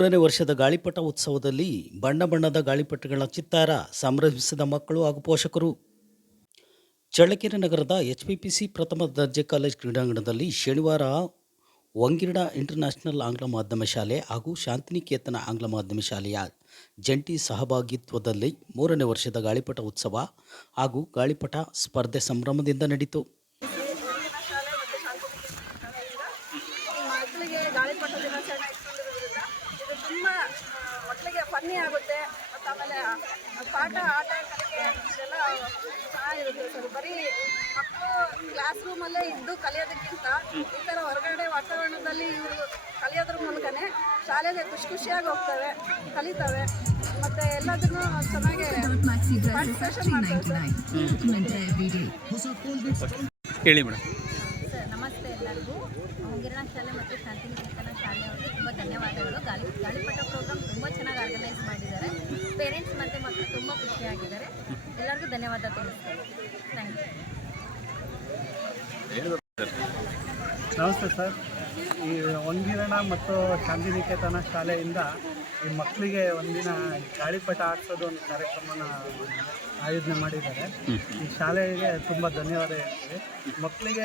ಮೂರನೇ ವರ್ಷದ ಗಾಳಿಪಟ ಉತ್ಸವದಲ್ಲಿ ಬಣ್ಣ ಬಣ್ಣದ ಗಾಳಿಪಟಗಳ ಚಿತ್ತಾರ ಸಂಭ್ರಮಿಸಿದ ಮಕ್ಕಳು ಹಾಗೂ ಪೋಷಕರು. ಚಳ್ಳಕೆರೆ ನಗರದ ಎಚ್ಪಿಪಿಸಿ ಪ್ರಥಮ ದರ್ಜೆ ಕಾಲೇಜ್ ಕ್ರೀಡಾಂಗಣದಲ್ಲಿ ಶನಿವಾರ ವಂಗಿರಡ ಇಂಟರ್ನ್ಯಾಷನಲ್ ಆಂಗ್ಲ ಮಾಧ್ಯಮ ಶಾಲೆ ಹಾಗೂ ಶಾಂತಿನಿಕೇತನ ಆಂಗ್ಲ ಮಾಧ್ಯಮ ಶಾಲೆಯ ಜಂಟಿ ಸಹಭಾಗಿತ್ವದಲ್ಲಿ ಮೂರನೇ ವರ್ಷದ ಗಾಳಿಪಟ ಉತ್ಸವ ಹಾಗೂ ಗಾಳಿಪಟ ಸ್ಪರ್ಧೆ ಸಂಭ್ರಮದಿಂದ ನಡೆಯಿತು. ಮಕ್ಕಳಿಗೆ ಗಾಳಿಪಟ ದಿನಾಚರಣೆ ಇಟ್ಕೊಂಡಿರೋದ್ರಿಂದ ಇದು ತುಂಬ ಮಕ್ಕಳಿಗೆ ಫನ್ನಿ ಆಗುತ್ತೆ. ಮತ್ತು ಆಮೇಲೆ ಪಾಠ ಆಟ ಕಲಿಕೆ ಇದೆಲ್ಲ ಚೆನ್ನಾಗಿರುತ್ತೆ ಸರ್. ಬರೀ ಮಕ್ಕಳು ಕ್ಲಾಸ್ ರೂಮಲ್ಲೇ ಇದ್ದು ಕಲಿಯೋದಕ್ಕಿಂತ ಈ ಥರ ಹೊರಗಡೆ ವಾತಾವರಣದಲ್ಲಿ ಇವರು ಕಲಿಯೋದ್ರ ಮೂಲಕನೇ ಶಾಲೆಗೆ ಖುಷಿಯಾಗಿ ಹೋಗ್ತವೆ, ಕಲಿತವೆ ಮತ್ತು ಎಲ್ಲದನ್ನು ಚೆನ್ನಾಗಿ ಪಾರ್ಟಿಸಿಪೇಷನ್ ಮಾಡ್ತವೆ. ಹೇಳಿ ಮೇಡಮ್. ಸರ್ ನಮಸ್ತೆ ಎಲ್ಲರಿಗೂ. ವಂಗಿರಣ ಶಾಲೆ ಮತ್ತು ಶಾಂತಿನಿಕೇತನ ಶಾಲೆಯವರಿಗೆ ತುಂಬ ಧನ್ಯವಾದಗಳು. ಗಾಳಿಪಟ ಪ್ರೋಗ್ರಾಮ್ ತುಂಬ ಚೆನ್ನಾಗಿ ಆರ್ಗನೈಸ್ ಮಾಡಿದ್ದಾರೆ. ಪೇರೆಂಟ್ಸ್ ಮತ್ತು ಮಕ್ಕಳು ತುಂಬ ಖುಷಿಯಾಗಿದ್ದಾರೆ. ಎಲ್ಲರಿಗೂ ಧನ್ಯವಾದ ತಿಳಿಸ್ತೇನೆ. Thank you. ನಮಸ್ತೆ ಸರ್. ಈ ವಂಗಿರಣ ಮತ್ತು ಶಾಂತಿನಿಕೇತನ ಶಾಲೆಯಿಂದ ಈ ಮಕ್ಕಳಿಗೆ ಒಂದಿನ ಗಾಳಿಪಟ ಹಾಕ್ಸೋದು ಒಂದು ಕಾರ್ಯಕ್ರಮನ ಆಯೋಜನೆ ಮಾಡಿದ್ದಾರೆ. ಈ ಶಾಲೆಗೆ ತುಂಬ ಧನ್ಯವಾದ ಹೇಳ್ತೀವಿ. ಮಕ್ಕಳಿಗೆ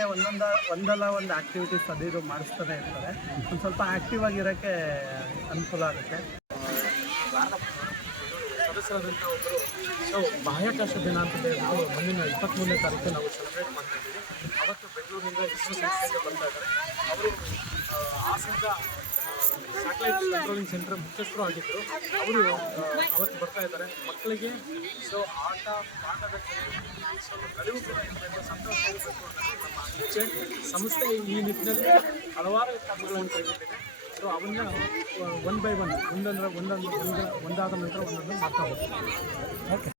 ಒಂದಲ್ಲ ಒಂದು ಆ್ಯಕ್ಟಿವಿಟೀಸ್ ಅದು ಮಾಡಿಸ್ತಾನೆ ಇರ್ತಾರೆ. ಒಂದು ಸ್ವಲ್ಪ ಆ್ಯಕ್ಟಿವ್ ಆಗಿರೋಕ್ಕೆ ಅನುಕೂಲ ಆಗುತ್ತೆ. ಸದಸ್ಯರಾದಂಥ ಒಬ್ಬರು ಬಾಹ್ಯಾಕಾಶ ದಿನ ಅಂತ ನಾವು ಮುಂದಿನ 23ನೇ ತಾರೀಕು ನಾವು ಸೆಲೆಬ್ರೇಟ್ ಮಾಡ್ತಾ ಇದ್ದೀವಿ. ಅವತ್ತು ಬೆಂಗಳೂರಿನಿಂದ ಇಸ್ರೋ ಸಂಸ್ಥೆಯಿಂದ ಬರ್ತಾ ಇದ್ದಾರೆ. ಅವರು ಹಾಸನದ ಸ್ಯಾಟಲೈಟ್ ಕಂಟ್ರೋಲಿಂಗ್ ಸೆಂಟರ್ ಮುಖ್ಯಸ್ಥರು ಆಗಿದ್ದರು. ಅವರು ಅವತ್ತು ಬರ್ತಾ ಇದ್ದಾರೆ. ಮಕ್ಕಳಿಗೆ ಆಟ ಪಾಠದ ಕಲಿವು ಇರಬೇಕು, ಸಂತೋಷ ಇರಬೇಕು ಅನ್ನೋದು ನಮ್ಮ ಇಚ್ಛೆ. ಸಂಸ್ಥೆ ಈ ನಿಟ್ಟಿನಲ್ಲಿ ಹಲವಾರು ಕ್ರಮಗಳನ್ನು ಕೈಗೊಂಡಿದೆ. ಅವನ್ನ ಒನ್ ಬೈ ಒನ್ ಒಂದಾದ ನಂತರ ಒಂದೊಂದು ಮಾಡ್ತಾ ಹೋಗ್ತೀವಿ. ಓಕೆ.